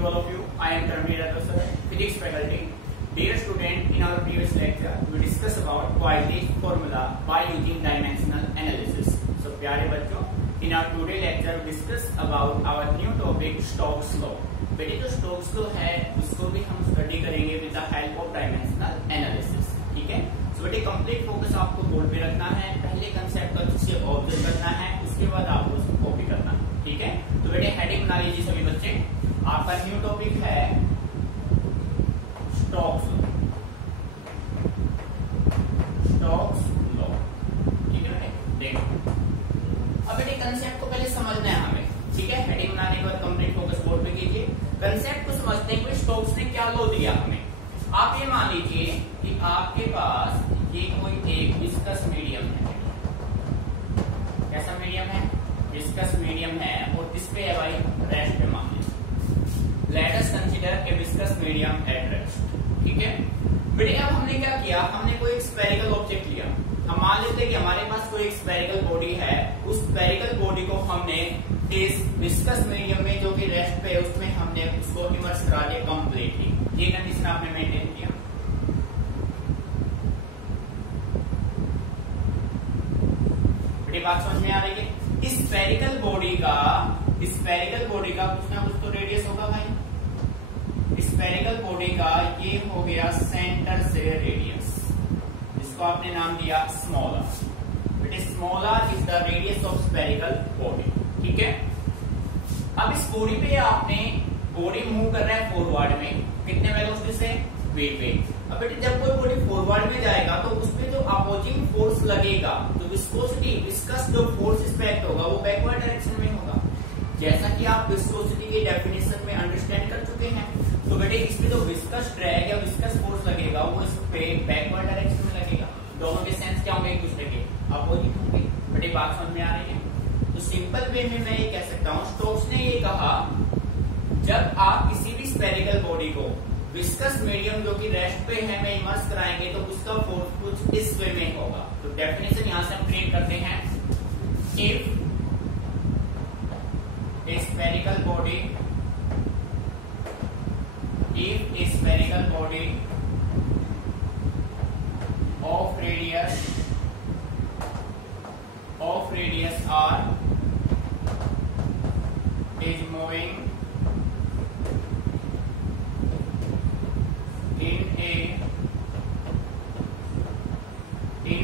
to all of you. I am Tanvir Sir, Physics faculty. Dear student, in our previous lecture, we discussed about quadratic formula by using dimensional analysis. So, प्यारे बच्चों, in our today lecture, we discuss about our new topic Stokes law. बेटे जो Stokes law है, उसको भी हम study करेंगे with the help of dimensional analysis. ठीक है? So, बेटे कंप्लीट फोकस आपको बोर्ड पे रखना है. पहले कंसेप्ट को अच्छे से ऑब्जर्व करना है, उसके बाद आपको उसको कॉपी करना है. ठीक है? तो बेटे हेडिंग बना लीजिए सभी बच्चे. आपका न्यू टॉपिक है स्टोक्स लॉ. ठीक है बेटे, देखो अब बेटे कंसेप्ट को पहले समझना है हमें. ठीक है, हेडिंग बनाने के बाद कंप्लीट फोकस बोर्ड पे कीजिए. कंसेप्ट को समझते हैं कि स्टोक्स ने क्या लॉ दिया हमें. आप ये मान लीजिए कि आपके पास ये कोई एक विस्कस मीडियम है. कैसा मीडियम है? विस्कस मीडियम है और इस पे है भाई रेस्ट पे मान लीजिए. Let us consider a viscous medium at rest. ठीक है बेटे, अब हमने क्या किया, हमने कोई एक स्फेरिकल ऑब्जेक्ट लिया. हम मान लेते हैं कि हमारे पास कोई एक स्फेरिकल बॉडी है. उस स्फेरिकल बॉडी को हमने इस विस्कस मीडियम में जो कि रेस्ट पे है उसमें हमने उसको इमर्स करा दिया कंप्लीटली. ये कंडीशन आपने मेंटेन किया. बेटे बात समझ में आ रही है? इस स्फेरिकल बॉडी का कुछ ना कुछ तो रेडियस होगा भाई. स्फेरिकल बॉडी का ये हो गया सेंटर से रेडियस, जिसको आपने नाम दिया स्मॉल आर. बेटे small R is the radius of spherical body. ठीक है, अब इस बॉडी पे आपने बॉडी मूव कर रहा है फॉरवर्ड में. कितने वेलोसिटी से? v पे. अब बेटे जब कोई बॉडी फॉरवर्ड में जाएगा तो उसपे जो अपोजिंग फोर्स लगेगा, तो विस्कोसिटी विस्कस जो फोर्स इस पे एक्ट होगा वो बैकवर्ड डायरेक्शन में होगा. जैसा कि आप विस्कोसिटी की डेफिनेशन में अंडरस्टैंड कर चुके हैं. तो बेटे इसमें जो विस्कस ड्रैग या विस्कस फोर्स लगेगा वो इस पे बैकवर्ड डायरेक्शन में लगेगा. दोनों के सेंस क्या होंगे? एक दूसरे के अपोजिट होंगे. बेटे बात समझ में आ रही है? तो सिंपल वे में मैं ये कह सकता हूँ, स्टोक्स ने ये कहा जब आप किसी भी स्फेरिकल बॉडी को विस्कस मीडियम जो कि रेस्ट पे है में इमर्स कराएंगे तो उसका फोर्स कुछ इस वे में होगा. तो डेफिनेशन यहां से हम क्रिएट करते हैं. If a spherical body of radius r is moving in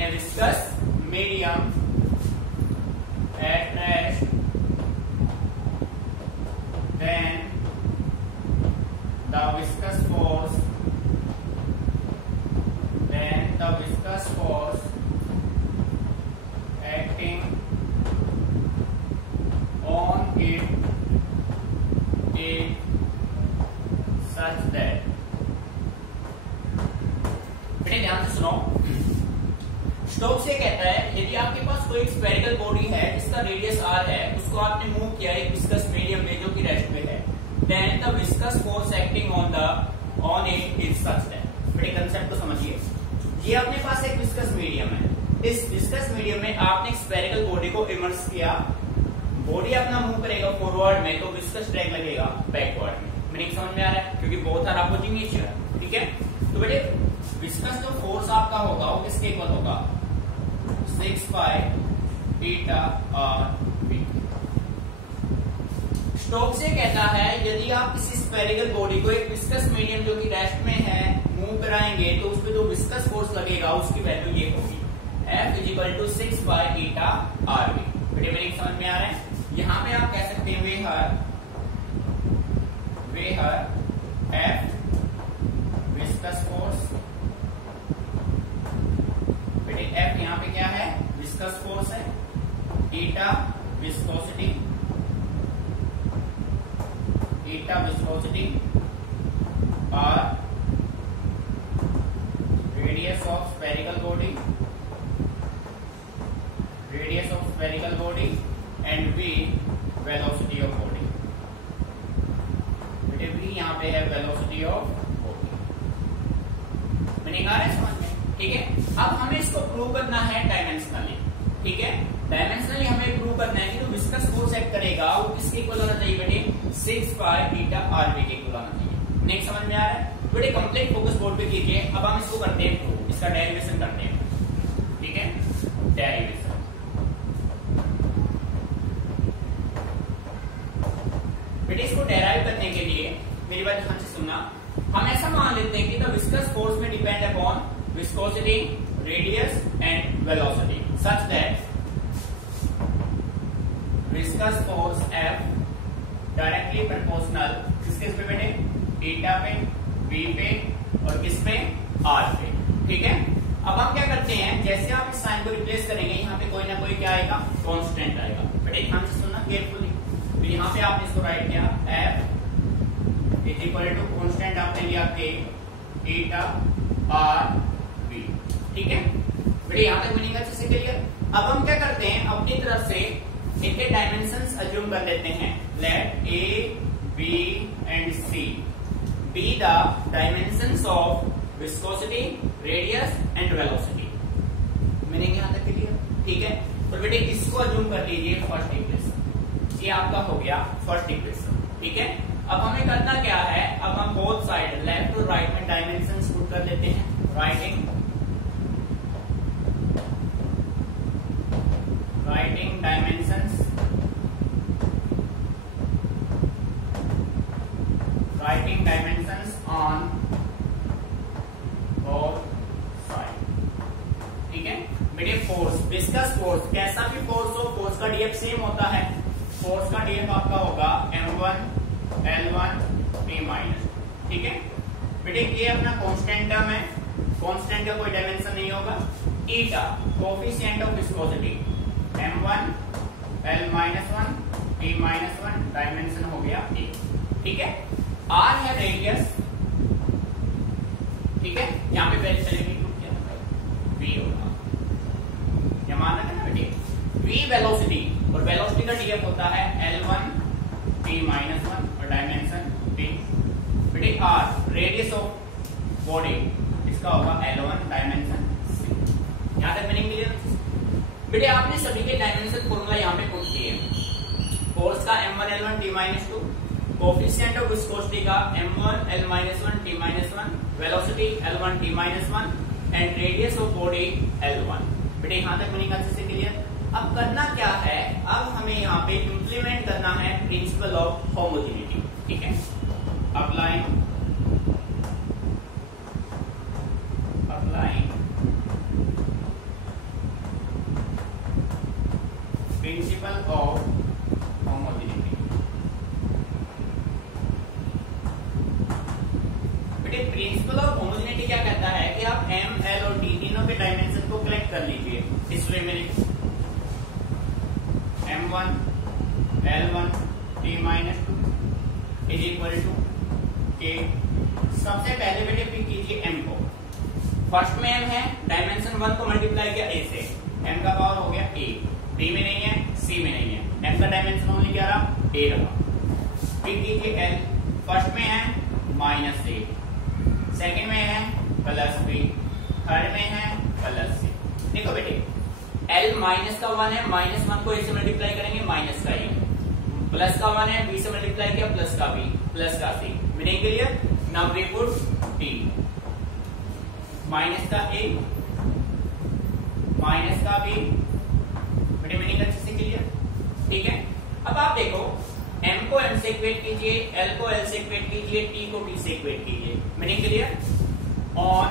a viscous medium at rest, then the viscous force acting on it is such that. बेटे ध्यान से सुनो. स्टोक्स ये कहता है यदि आपके पास कोई स्फेरिकल बॉडी है जिसका रेडियस r है, उसको आपने मूव किया एक विस्कस मीडियम में जो कि रेस्ट पे है, then the viscous force acting on it is such that. बेटे कंसेप्ट को समझिए. ये अपने पास एक विस्कस मीडियम है. इस विस्कस मीडियम में आपने एक स्फेरिकल बॉडी को इमर्स किया. बॉडी अपना मूव करेगा फॉरवर्ड में तो विस्कस ड्रैग लगेगा बैकवर्ड में. मीनिंग समझ में आ रहा है? क्योंकि बोथ आर अपोजिंग नेचर. ठीक है, तो बेटे विस्कस जो फोर्स आपका होगा वो किसके इक्वल होगा? 6 पाई बीटा r v. स्टोक्स ये कहता है यदि आप किसी स्फेरिकल बॉडी को एक विस्कस मीडियम जो कि रेस्ट में है मूव कराएंगे तो उसपे जो विस्कस फोर्स लगेगा उसकी वैल्यू ये होगी F = 6 पाई बीटा r v. बेटे मेरी समझ में आ रहा है? यहां पे आप कह सकते हैं वेहर F विस्कस फोर्स. बेटे F यहाँ पे क्या है? विस्कस फोर्स है. ईटा विस्कोसिटी और radius of spherical body and v velocity of body. बेटे v यहाँ पे है वेलोसिटी ऑफ बॉडी. मीनिंग आ रहा है समझ में? ठीक है, अब हमें इसको प्रूव करना है डायमेंशनली. ठीक है, डायमेंशनली हमें प्रूव करना है कि जो विस्कस फोर्स एक्ट करेगा वो किसके इक्वल होना चाहिए बेटे 6 पाई बीटा आरवी के इक्वल होना चाहिए। नेक्स्ट समझ में आ रहा है बेटे? कंप्लीट फोकस बोर्ड पे कीजिए। अब हम इसको करते हैं प्रूव, इसका डेरिवेशन करते हैं, ठीक है? डेरिवेशन बेटे इसको डेराइव करने के लिए मेरी बात ध्यान से सुनना। हम ऐसा मान लेते हैं कि द विस्कस फोर्स में depend upon viscosity, radius and velocity such that viscous force F directly proportional किसके पे बेटे? थीटा पे, V पे और किस पे? R पे, ठीक है? अब हम क्या करते हैं, जैसे आप इस साइन को रिप्लेस करेंगे यहाँ पे कोई ना कोई क्या आएगा? कांस्टेंट आएगा। बेटे ध्यान से सुनना केयरफुली। तो यहाँ पे आपने इसको राइट किया F is equal to constant आपने लिया K थीटा R V, ठीक है? बेटे यहाँ तक मीनिंग अच्छे से क्लियर? अब हम क्या करते हैं, अपनी तरफ से इनके डायमेंशंस अज्यूम कर लेते हैं। Let A, B and C be the dimensions of viscosity, radius and velocity। Meaning यहाँ तक क्लियर? ठीक है? तो बेटे इसको अज्यूम कर लीजिए फर्स्ट इक्वेशन। ये आपका हो गया फर्स्ट इक्वेशन, ठीक है? अब हमें करना क्या है, अब हम बोथ साइड लेफ्ट और राइट में डायमेंशंस पुट कर लेते हैं। Writing dimensions, writing dimensions on both side, ठीक है? बेटे फोर्स, विस्कस फोर्स, कैसा भी फोर्स हो, फोर्स का डीएफ सेम होता है। फोर्स का डीएफ आपका होगा M1 L1 T माइनस, ठीक है? बेटे ये अपना कांस्टेंट टर्म है, कांस्टेंट का कोई डायमेंशन नहीं होगा। Eta coefficient of viscosity M1 L minus 1 T minus 1 dimension हो गया A, ठीक है? R है रेडियस, ठीक है? यहाँ पे पहले चलेगी V होगा, ये मान रखा ना बेटे? V वेलोसिटी, और वेलोसिटी का डीएफ होता है L1 T माइनस 1 और डायमेंशन T। बेटे R रेडियस ऑफ बॉडी, इसका होगा L1 डायमेंशन C। यहाँ तक मीनिंग क्लियर? बेटे आपने सभी के डायमेंशन फॉर्मूला यहाँ पे पुट किए। फोर्स का M1 L1 T minus 2, coefficient of viscosity का M1 L minus 1 T minus 1, velocity L1 T minus 1 and radius of body L1। बेटे यहाँ तक मीनिंग अच्छे से क्लियर? अब करना क्या है, अब हमें यहाँ पे इंप्लीमेंट करना है प्रिंसिपल ऑफ होमोजेनिटी, ठीक है? Applying principle of homogeneity. बेटे प्रिंसिपल ऑफ होमोजेनिटी क्या कहता है कि आप M, L और T तीनों के डायमेंशन को कलेक्ट कर लीजिए। इस वे में M1 L1 T minus 2 is equal to K। सबसे पहले बेटे पिक कीजिए M को। फर्स्ट में M है, डायमेंशन 1 को मल्टीप्लाई किया A से, M का पावर हो गया A। B में नहीं है, C में नहीं है, M का डायमेंशन ओनली क्या रहा? A रहा। पिक कीजिए L, फर्स्ट में है माइनस A, सेकंड में है प्लस B, थर्ड में है प्लस C। देखो बेटे L माइनस का 1 है, माइनस 1 को A से मल्टीप्लाई करेंगे माइनस का A, प्लस का 1 है, B से मल्टीप्लाई किया प्लस का B, प्लस का C। Meaning clear? Now we put T, minus का A माइनस का B। बेटे मीनिंग अच्छे से क्लियर? ठीक है? अब आप देखो M को M से इक्वेट कीजिए, L को L से इक्वेट कीजिए, T को T से इक्वेट कीजिए। Meaning clear? On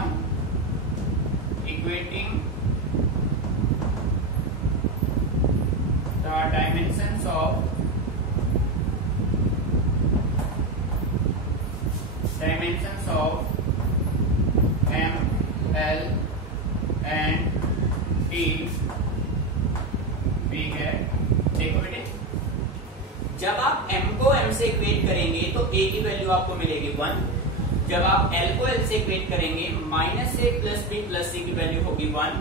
equating the dimensions of M, L and T we get, देखो बेटे जब आप M को M से इक्वेट करेंगे तो A की वैल्यू आपको मिलेगी 1, जब आप L को L से इक्वेट करेंगे माइनस से प्लस B प्लस C की वैल्यू होगी 1,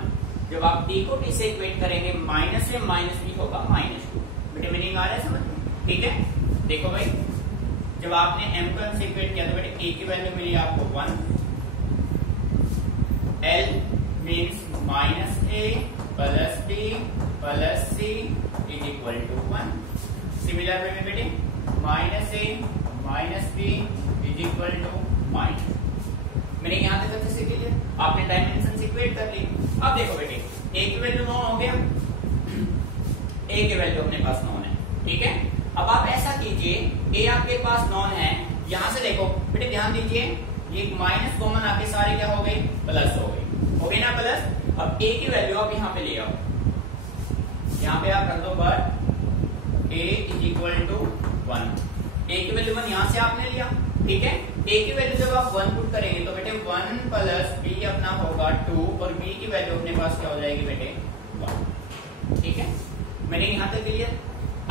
जब आप T को T से इक्वेट करेंगे माइनस से माइनस B होगा -2। बेटे मीनिंग आ रहा है समझ? ठीक है? देखो भाई जब आपने M को M से इक्वेट किया तो बेटे A की वैल्यू मिली आपको 1, L means -A plus D plus C is equal to 1। Similar way में बेटे minus A minus B is equal to minus. मैंने यहां तक अच्छे से क्लियर, आपने डायमेंशन इक्वेट कर ली। अब देखो बेटे ए की वैल्यू नॉन हो गया, ए की वैल्यू अपने पास नॉन है, ठीक है। अब आप ऐसा कीजिए, ए आपके पास नॉन है, यहां से देखो बेटे ध्यान दीजिए, ये माइनस कॉमन आके सारे क्या हो गए, प्लस हो गए ना प्लस। अब ए की वैल्यू आप यहां पे ले आओ, यहां पे आप रख दो पर ए इज इक्वल टू 1। ए की वैल्यू 1 यहां से आपने लिया, ठीक है। ए की वैल्यू जब आप 1 पुट करेंगे तो बेटे 1 प्लस बी अपना होगा 2 और बी की वैल्यू अपने पास क्या हो जाएगी बेटे 1, ठीक है। मैंने यहां तक क्लियर,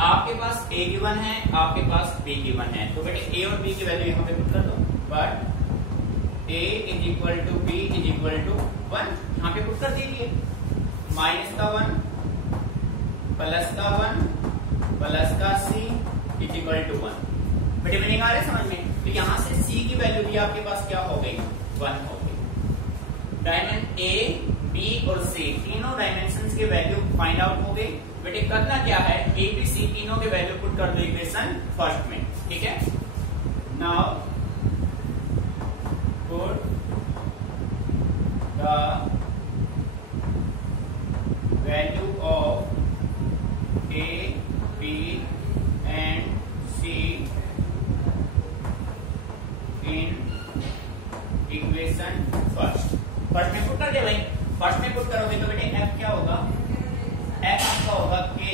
आपके पास ए की 1 है, आपके पास बी की 1 है, तो बेटे ए और बी की वैल्यू यहां पे पुट कर दो, but A is equal to B is equal to 1 यहां पे पुट कर दीजिए। माइनस का 1 प्लस का 1 प्लस का सी इज इक्वल टू 1। बेटे मैंने कहा है समझ में, तो यहां से सी की वैल्यू भी आपके पास क्या हो गई 1 हो गई। डायमेंशन ए बी और सी तीनों डायमेंशंस के वैल्यू फाइंड आउट हो गई। बेटे करना क्या है, ए बी सी तीनों के वैल्यू पुट कर दो इक्वेशन फर्स्ट में, ठीक है। Now put the value of A B and C in equation first में पुट कर दिया भाई। फर्स्ट में पुट करोगे तो बेटे एफ क्या होगा, एफ आपका होगा के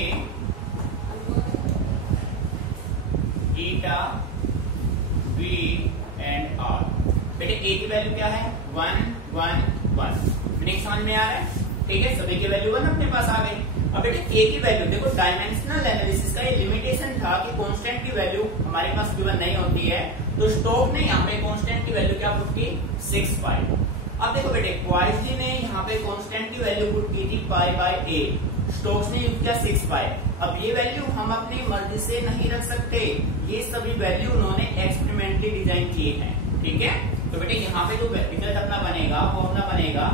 ईटा बी एंड आर। बेटे ए की वैल्यू क्या है 1 1 1, बेटे समझ में आ रहा है, ठीक है। सभी की वैल्यू 1 अपने पास आ गई। अब बेटे ए की वैल्यू देखो, डायमेंशनल एनालिसिस का ये लिमिटेशन था कि कांस्टेंट की वैल्यू हमारे पास गिवन नहीं होती है, तो स्टोक ने यहाँ पे कांस्टेंट की वैल्यू क्या पुट की 6 पाई। अब देखो बेटे क्वाइसली ने यहाँ पे कांस्टेंट की वैल्यू पुट की थी पाई बाय ए, स्टोक्स ने यूज किया 6 पाई। अब ये वैल्यू हम अपनी मर्जी से नहीं रख सकते, ये सभी वैल्यू उन्होंने एक्सपेरिमेंटली डिजाइन किए हैं, ठीक है। तो बेटे यहाँ पे जो रिजल्ट अपना बनेगा वो अपना बनेगा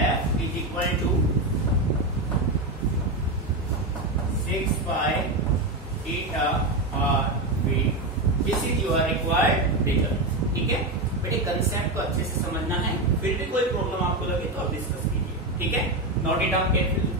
F is equal to 6 pi eta are B, this is your required result, ठीक है। बेटे कंसेप्ट को अच्छे से समझना है, फिर भी कोई प्रॉब्लम आपको लगे तो आप डिस्कस कीजिए, ठीक है। Note it down carefully.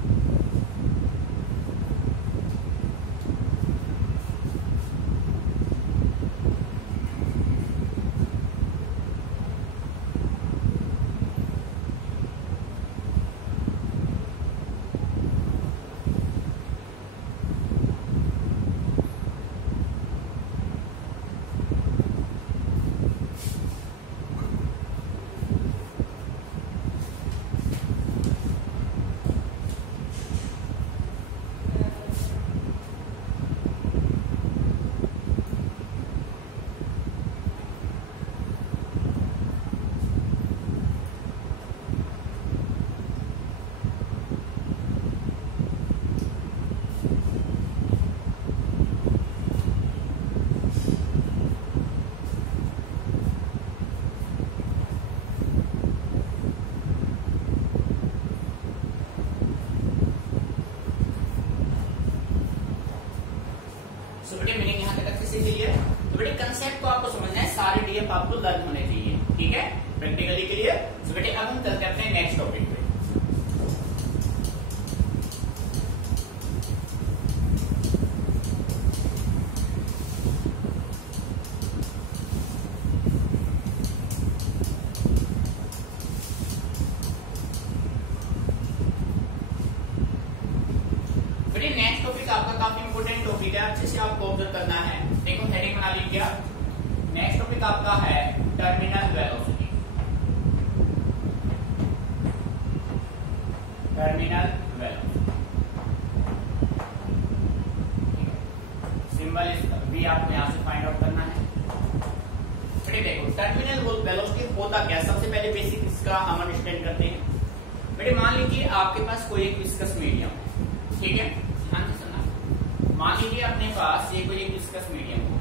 आपको लर्न होने चाहिए, ठीक है, प्रैक्टिकली क्लियर। तो बेटे अब हम चलते हैं अपने नेक्स्ट टॉपिक पे। बेटे नेक्स्ट टॉपिक आपका काफी इंपोर्टेंट टॉपिक है, अच्छे से आपको ऑब्जर्व करना है। देखो हेडिंग बना लीजिए। नेक्स्ट टॉपिक आपका है terminal velocity. Terminal velocity symbol भी आपको यहां से फाइंड आउट करना है। देखो टर्मिनल वेलोसिटी होता क्या, सबसे पहले बेसिक इसका हम अंडरस्टैंड करते हैं। बेटे मान लीजिए आपके पास कोई एक विस्कस मीडियम है, ठीक है, ध्यान से सुनना। मान लीजिए अपने पास ये कोई एक विस्कस मीडियम हो,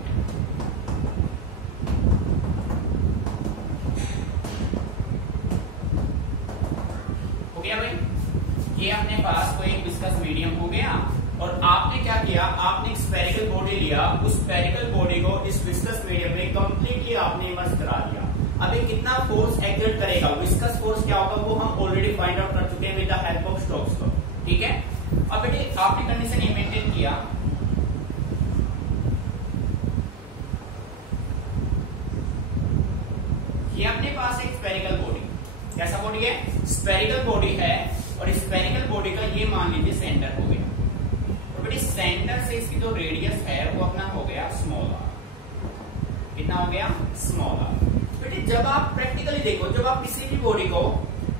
ये अपने पास कोई एक विस्कस मीडियम हो गया और आपने क्या किया, आपने एक स्फेरिकल बॉडी लिया, उस स्फेरिकल बॉडी को इस विस्कस मीडियम में कंप्लीटली आपने इमर्स करा दिया। अब ये कितना फोर्स एक्सर्ट करेगा, विस्कस फोर्स क्या होगा वो हम ऑलरेडी फाइंड आउट कर चुके हैं with the help of Stokes law. ठीक है, अब बेटे आपने कंडीशन ये मेंटेन किया, ये अपने पास एक स्फेरिकल बॉडी, कैसा बॉडी है, स्फेरिकल बॉडी है और इस स्फेरिकल बॉडी का ये मान लीजिए सेंटर हो गया और बेटे सेंटर से इसकी जो रेडियस है वो अपना हो गया स्मॉल आर। कितना हो गया, स्मॉल आर। बेटे जब आप प्रैक्टिकली देखो, जब आप किसी भी बॉडी को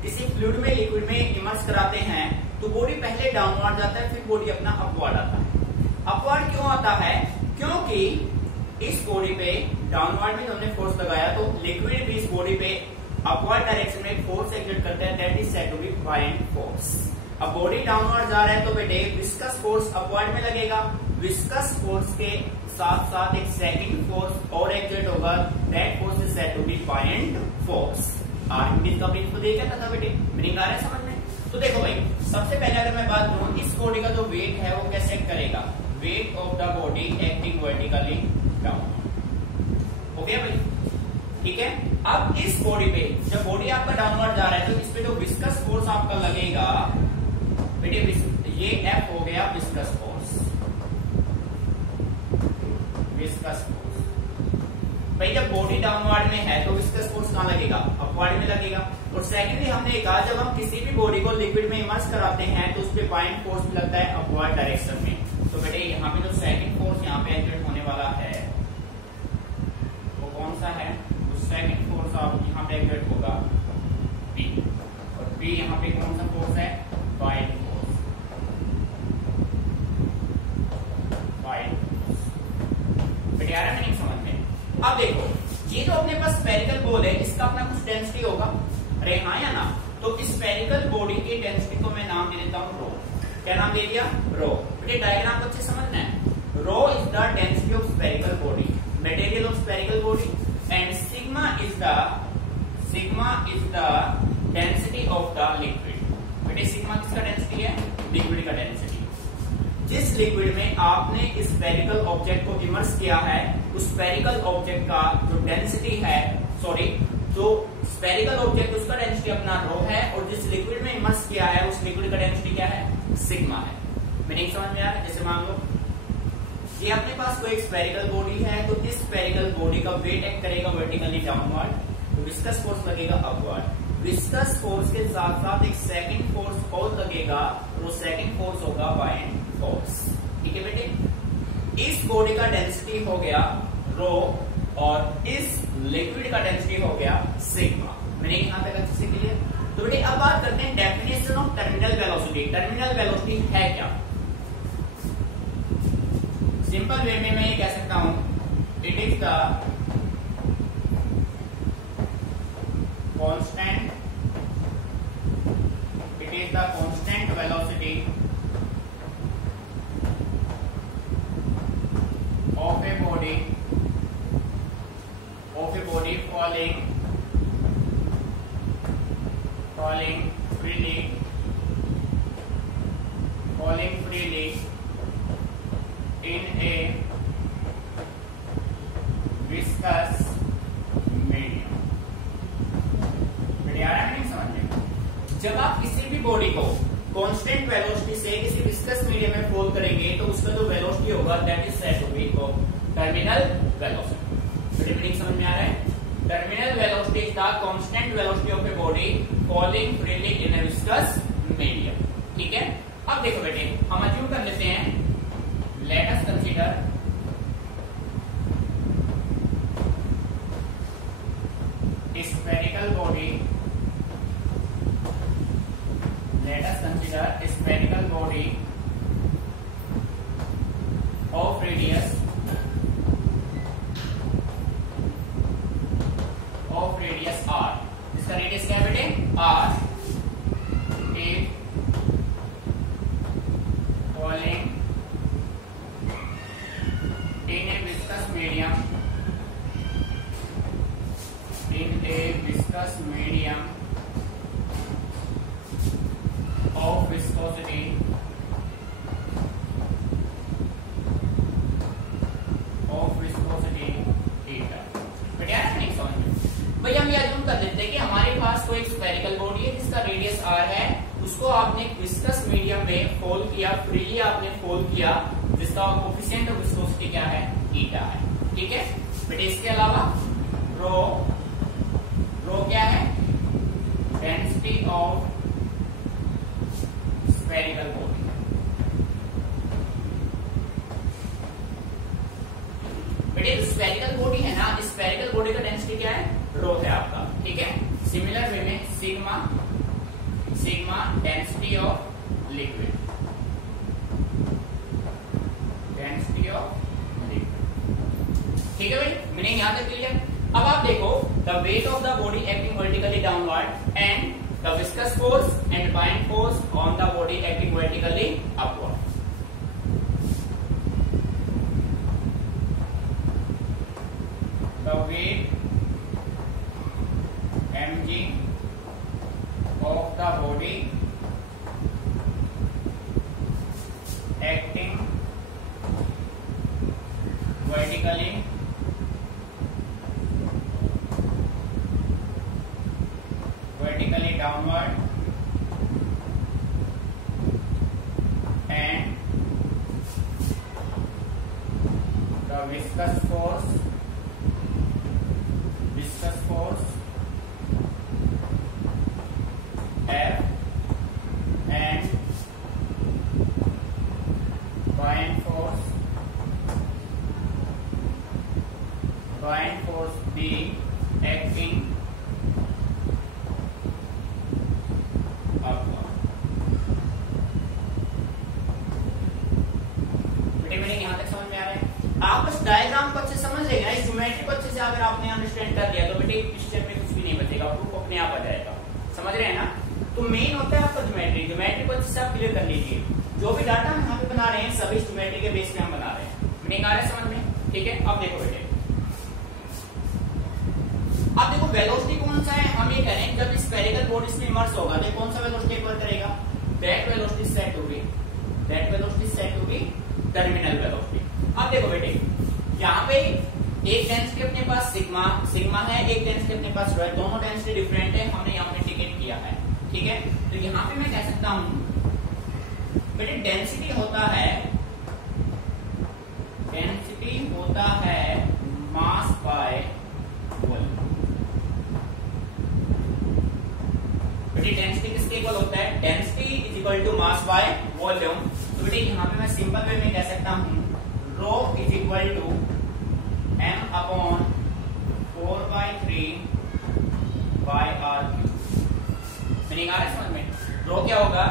किसी फ्लूइड में लिक्विड में इमर्स कराते हैं तो बॉडी पहले डाउनवर्ड जाता है, फिर बॉडी अपना अपवर्ड आता है। अपवर्ड क्यों आता है, क्योंकि इस बॉडी पे डाउनवर्ड में हमने फोर्स लगाया तो लिक्विड भी इस बॉडी पे अपवर्ड डायरेक्शन में फोर्स एक्सर्ट करता है, that is said to be buoyant force. अब बॉडी डाउनवर्ड जा रहा है तो बेटे विस्कस फोर्स अपवर्ड में लगेगा, विस्कस फोर्स के साथ साथ एक सेकंड फोर्स और एक्सर्ट होगा, that force is said to be buoyant force. Archimedes का प्रिंसिपल देखा था बेटे, मीनिंग आ रहा है समझ में। तो देखो भाई, सबसे पहले अगर मैं बात करूं इस बॉडी का जो वेट है वो कैसे एक्ट करेगा, weight of the body acting vertically down. Okay भाई, ठीक है। अब इस बॉडी पे जब बॉडी आपका डाउनवर्ड जा रहा है तो इस पे जो विस्कस फोर्स आपका लगेगा बेटे, ये एफ हो गया विस्कस फोर्स, विस्कस फोर्स। भाई जब बॉडी डाउनवर्ड में है तो विस्कस फोर्स कहां लगेगा, अपवर्ड में लगेगा। और सेकेंडली हमने कहा जब हम किसी भी बॉडी को लिक्विड में इमर्स कराते हैं तो उस पे बाइंड फोर्स भी लगता है अपवर्ड डायरेक्शन में। तो बेटे यहाँ पे जो सेकंड फोर्स यहाँ पे एक्ट होने वाला है वो कौन सा है, तो सेकंड फोर्स आप यहाँ पे एक्ट होगा P, और P यहाँ पे कौन सा फोर्स है, बाइंड फोर्स, बाइंड फोर्स। बेटे आ रहा है मीनिंग समझ में। अब देखो ये जो अपने पास स्फेरिकल बॉल है इसका अपना कुछ डेंसिटी होगा, अरे हाँ या ना। तो इस स्फेरिकल बॉडी की डेंसिटी को मैं नाम दे देता हूँ रो। क्या नाम दे दिया, रो। बेटे डायग्राम को अच्छे समझना है। Rho is the density of spherical body, material of spherical body, and sigma is the density of the liquid. बेटे सिग्मा किसका डेंसिटी है, लिक्विड का डेंसिटी। जिस लिक्विड में आपने इस स्फेरिकल ऑब्जेक्ट को इमर्स किया है उस स्फेरिकल ऑब्जेक्ट का जो डेंसिटी है, सॉरी जो स्फेरिकल ऑब्जेक्ट उसका डेंसिटी अपना रो है, और जिस लिक्विड में इमर्स किया है उस लिक्विड का डेंसिटी क्या है, सिग्मा है। मीनिंग समझ में आ रहा है। जैसे मान लो ये अपने पास कोई एक स्फेरिकल बॉडी है तो इस स्फेरिकल बॉडी का वेट एक्ट करेगा वर्टिकली डाउनवर्ड, तो विस्कस फोर्स लगेगा अपवर्ड। विस्कस फोर्स के साथ साथ एक सेकंड फोर्स और लगेगा और वो सेकंड फोर्स होगा बाइंड फोर्स। ठीक है बेटे, इस बॉडी का डेंसिटी हो गया रो और इस लिक्विड का डेंसिटी हो गया सिग्मा। मैंने यहां तक अच्छे से क्लियर। तो बेटे अब बात करते हैं definition of terminal velocity. Terminal velocity है क्या, सिंपल वे में मैं ये कह सकता हूं it is the constant, it is the constant velocity of a body falling freely in a viscous medium। समझ में, जब आप किसी भी बॉडी को कांस्टेंट वेलोसिटी से किसी विस्कस मीडियम में फॉल करेंगे तो उसका जो वेलोसिटी होगा that is said to be terminal velocity. Meaning समझ में आ रहा है। Terminal velocity is the constant velocity of a body falling freely in a viscous medium. ठीक है, अब देखो बेटे हम अज्यूम कर लेते हैं, let us consider spherical body, let us consider a spherical body of radius r। इसका रेडियस क्या है बेटे, r, is falling in a viscous medium, in a viscous medium of R है उसको आपने विस्कस मीडियम में फोल्ड किया, freely आपने फोल्ड किया, जिसका कोफिशिएंट ऑफ विस्कोसिटी क्या है, ईटा है। ठीक है बेटे, इसके अलावा रो क्या है, डेंसिटी ऑफ स्फेरिकल बॉडी। बेटे स्फेरिकल बॉडी है ना, स्फेरिकल बॉडी का डेंसिटी क्या है, रो है आपका। ठीक है, सिमिलर वे में sigma density of liquid, density of liquid. ठीक है भाई, मीनिंग यहां तक क्लियर। अब आप देखो, the weight of the body acting vertically downward and the viscous force and bind force on the body acting vertically upward. The weight mg of the body acting vertically downward and the viscous force F and buoyant force D acting upward। बेटे मैंने यहाँ तक समझ में आ रहा है? आप बस डायग्राम को अच्छे समझ लेंगे ना, इस ज्योमेट्री को अच्छे से अगर आपने अंडरस्टैंड कर लिया तो बेटे क्वेश्चन में कुछ भी नहीं बचेगा, प्रूफ अपने आप आ जाएगा। समझ रहे हैं ना? तो मेन होता है आपका ज्योमेट्री को अच्छे से आप क्लियर कर लीजिए। जो भी डाटा हम यहाँ पे बना रहे हैं सभी ज्योमेट्री के बेस पे हम बना रहे हैं। मीनिंग आ रहा है समझ में? ठीक है, अब देखो बेटे, अब देखो वेलोसिटी कौन सा है, हम ये कह रहे हैं जब स्फेरिकल बॉडी इसमें इमर्स होगा तो कौन सा वेलोसिटी वर्क करेगा, that velocity set to be terminal velocity. अब देखो बेटे, यहाँ पे एक डेंसिटी अपने पास सिग्मा है, एक डेंसिटी अपने पास रो है, दोनों डेंसिटी डिफरेंट है, हमने यहाँ पे इंडिकेट किया है। ठीक है, तो यहाँ पे मैं कह सकता हूं बेटे डेंसिटी होता है मास बाय वॉल्यूम। बेटे डेंसिटी किसके इक्वल होता है, density is equal to mass by volume. तो बेटे यहाँ पे मैं सिंपल वे में कह सकता हूं rho is equal to m upon 4/3 by r cube. Meaning आ रहा है समझ में? रो क्या होगा,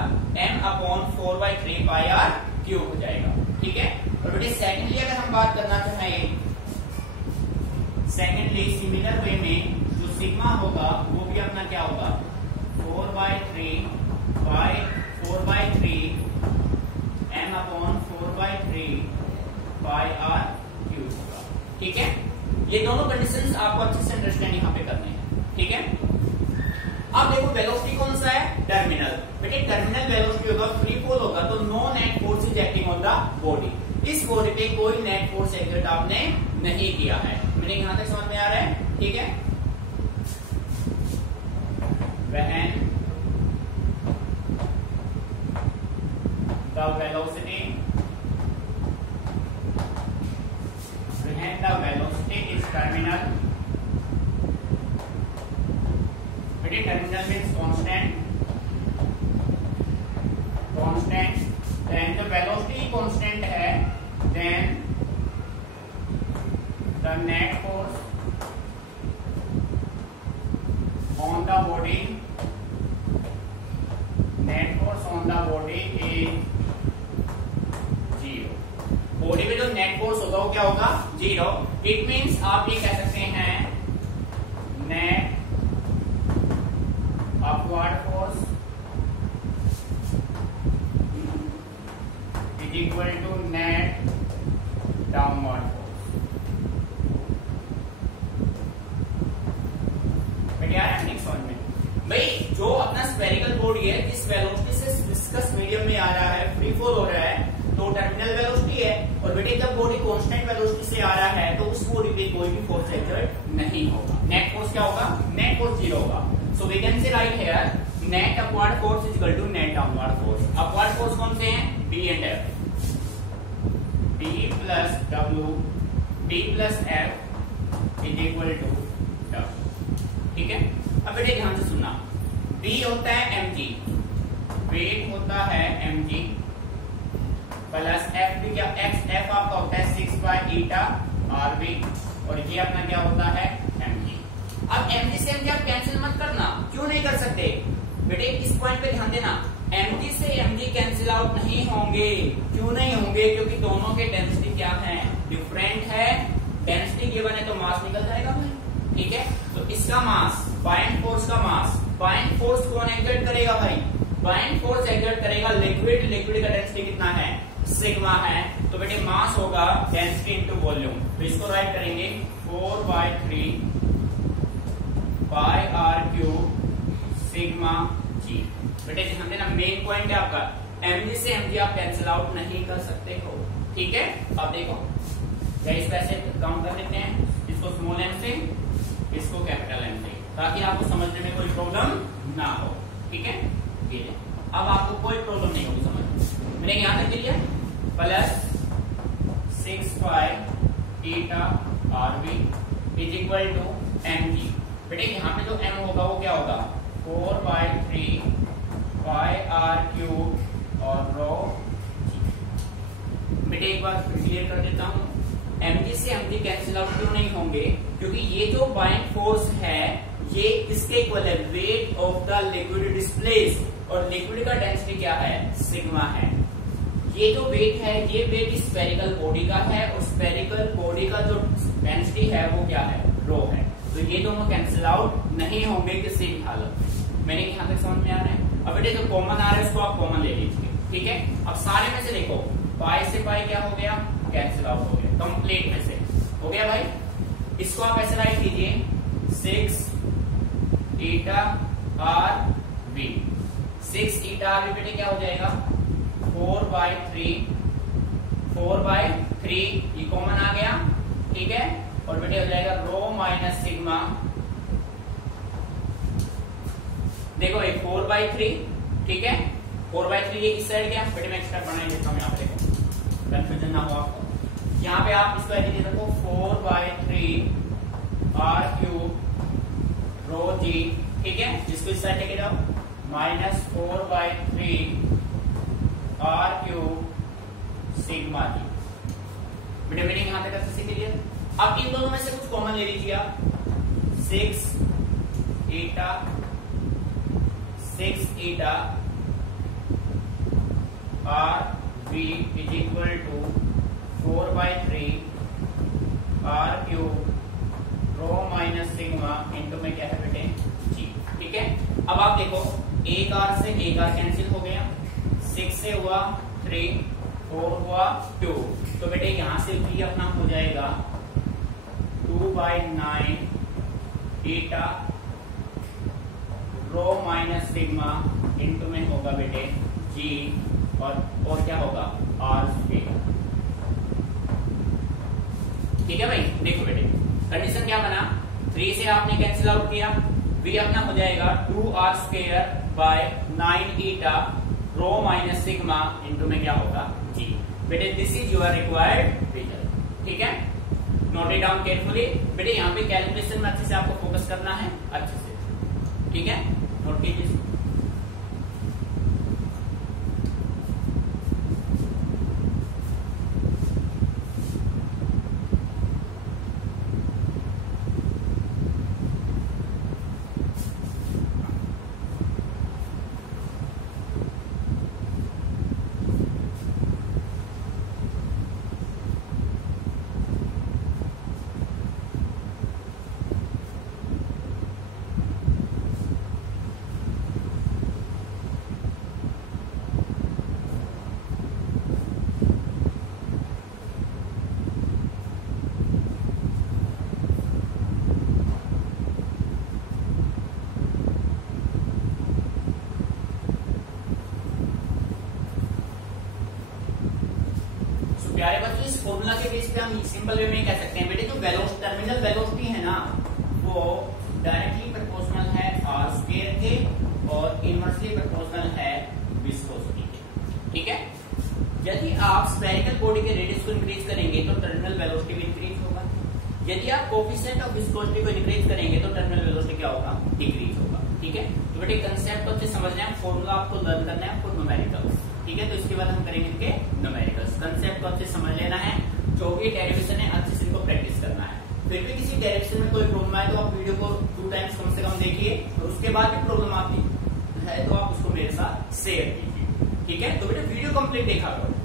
m upon 4/3 by r cube हो जाएगा। ठीक है, और बेटे सेकेंडली अगर हम बात करना चाहें, सेकेंडली सिमिलर वे में जो सिग्मा होगा वो भी अपना क्या होगा, 4/3 m upon 4/3 by r cube होगा। ठीक है, ये दोनों कंडीशंस आपको अच्छे से अंडरस्टैंड यहाँ पे करने हैं। ठीक है, अब देखो वेलोसिटी कौन सा है, टर्मिनल। बेटे टर्मिनल वेलोसिटी होगा, फ्री फॉल होगा तो no net force is acting on the body. इस बॉडी पे कोई नेट फोर्स एक्ट आपने नहीं किया है। मैंने यहां तक समझ में आ रहा है? ठीक है, when the velocity is terminal, बेटे terminal means constant, then the velocity constant है, then the net force on the body is 0। Body में जो नेट फोर्स होगा वो क्या होगा, 0। इट मीन्स आप ये कह सकते हैं net upward force is equal to net downward force. क्या है नेक्स्ट वन में भाई, जो अपना स्फेरिकल बॉडी है जिस वेलोसिटी से विस्कस मीडियम में आ रहा है, फ्री फॉल हो रहा है, तो टर्मिनल वेलोसिटी है। और बेटे जब बॉडी कांस्टेंट वेलोसिटी से आ रहा है तो उस बॉडी पे कोई भी फोर्स एक्सर्ट नहीं होगा। नेट फोर्स क्या होगा, नेट फोर्स 0 होगा। So we can say write here net upward force is equal to net downward force. Upward force कौन से हैं? B and F, B plus W, D plus F is equal to W. ठीक है, अब बेटे ध्यान से सुनना, बी होता है mg, वेट होता है mg, प्लस एफ भी क्या, एक्स एफ आपका होता है 6 बाई ईटा आर बी, और ये अपना क्या होता है mg। अब mg से mg आप कैंसिल मत करना, क्यों नहीं कर सकते बेटे, इस पॉइंट पे ध्यान देना, mg से mg कैंसिल आउट नहीं होंगे। क्यों नहीं होंगे? क्योंकि दोनों के डेंसिटी क्या है, डिफरेंट है। डेंसिटी गिवन है तो मास निकल जाएगा भाई। ठीक है, तो इसका मास, बाइंड फोर्स का मास, बाइंड फोर्स कौन एक्सर्ट करेगा भाई? बाइंड फोर्स एक्सर्ट करेगा लिक्विड, लिक्विड का डेंसिटी कितना है? सिग्मा है। तो बेटे मास होगा डेंसिटी इनटू वॉल्यूम, तो इसको राइट करेंगे 4/3 बाय आर क्यूब सिग्मा जी। बेटे ध्यान देना, मेन पॉइंट है आपका, mg से mg आप कैंसिल आउट नहीं कर सकते हो। ठीक है, अब देखो क्या इस पैसे काउंट कर लेते हैं, इसको स्मॉल एम से, इसको कैपिटल एम से, ताकि आपको समझने में कोई प्रॉब्लम ना हो। ठीक है, ये अब आपको कोई प्रॉब्लम नहीं होगी समझ। मैंने यहां तक लिया plus 6 pi eta R B is equal to mg। बेटे यहाँ पे जो m होगा वो क्या होगा? 4/3 बाय आर क्यूब और रो। बेटे एक बार फिर क्लियर कर देता हूँ, mg से mg कैंसिल आउट क्यों नहीं होंगे? क्योंकि ये जो बाइंड फोर्स है ये किसके इक्वल है? Weight of the liquid displace, और लिक्विड का डेंसिटी क्या है? सिग्मा है। ये जो वेट है ये वेट स्फेरिकल बॉडी का है, और स्फेरिकल बॉडी का जो डेंसिटी है वो क्या है? रो है। तो ये दोनों कैंसिल आउट नहीं होंगे किसी भी हालत में। मैंने यहाँ तक समझ में आ रहा है। अब बेटे जो कॉमन आ रहा है उसको आप कॉमन ले लीजिए। ठीक है, अब सारे में से देखो, पाई से पाई क्या हो गया? कैंसिल आउट हो गया। कंप्लीट में से हो गया भाई। इसको आप ऐसे राइट कीजिए 6 eta R B. 6 eta R B बेटे क्या हो जाएगा? 4/3, 4/3 ये कॉमन आ गया। ठीक है, और बेटे हो जाएगा रो माइनस सिग्मा। देखो ये 4/3, ठीक है, 4/3 ये किस साइड गया? बेटे मैं एक्स्ट्रा बना देता हूँ, यहाँ पे देखो कंफ्यूजन ना हो आपको। यहाँ पे आप इसको ऐसे देखो 4/3 आर क्यूब रो जी। ठीक है, जिसको इस साइड लेके जाओ माइनस 4/3 आर क्यूब सिग्मा जी। बेटे मीनिंग यहाँ तक अच्छे से क्लियर। अब इन दोनों में से कुछ कॉमन ले लीजिए आप। 6 eta R B is equal to 4/3 r cube rho minus sigma into में क्या है बेटे? जी। ठीक है, अब आप देखो एक आर से एक आर कैंसिल हो गया, 6 से हुआ 3, 4 हुआ 2, तो बेटे यहां से भी अपना हो जाएगा 2/9 eta rho minus sigma into में होगा बेटे जी, और क्या होगा? R square. ठीक है भाई, देखो बेटे कंडीशन क्या बना? 3 से आपने कैंसिल आउट किया, v अपना हो जाएगा 2r square by 9 eta rho minus sigma into में क्या होगा? जी। बेटे this is your required result. ठीक है, नोट इट डाउन केयरफुली। बेटे यहाँ पे कैलकुलेशन में अच्छे से आपको फोकस करना है, अच्छे से। ठीक है, नोट कीजिए। प्यारे बच्चों, इस फॉर्मूला के बेस पे हम सिंपल वे में कह सकते हैं बेटे जो टर्मिनल वेलोसिटी है ना वो डायरेक्टली प्रोपोर्शनल है आर स्क्वायर के, और इनवर्सली प्रोपोर्शनल है विस्कोसिटी के। ठीक है, यदि आप स्फेरिकल बॉडी के रेडियस को इंक्रीज करेंगे तो टर्मिनल वेलोसिटी भी इंक्रीज होगा। यदि आप कोफिशिएंट ऑफ विस्कोसिटी को इंक्रीज करेंगे तो टर्मिनल वेलोसिटी क्या होगा, डिक्रीज होगा। ठीक है, तो बेटे कंसेप्ट अच्छे समझना है, फॉर्मूला आपको लर्न करना है आपको न्यूमेरिकल्स। ठीक है, तो इसके बाद हम करेंगे इनके न्यूमेरिकल्स। कंसेप्ट को अच्छे समझ लेना है, जो भी डेरिवेशन है अच्छे से इनको प्रैक्टिस करना है। फिर भी किसी डायरेक्शन में कोई प्रॉब्लम आए तो आप वीडियो को 2 टाइम्स कम से कम देखिए, और उसके बाद भी प्रॉब्लम आती है तो आप उसको मेरे साथ शेयर कीजिए। ठीक है, तो बेटा वीडियो कंप्लीट देखा करो।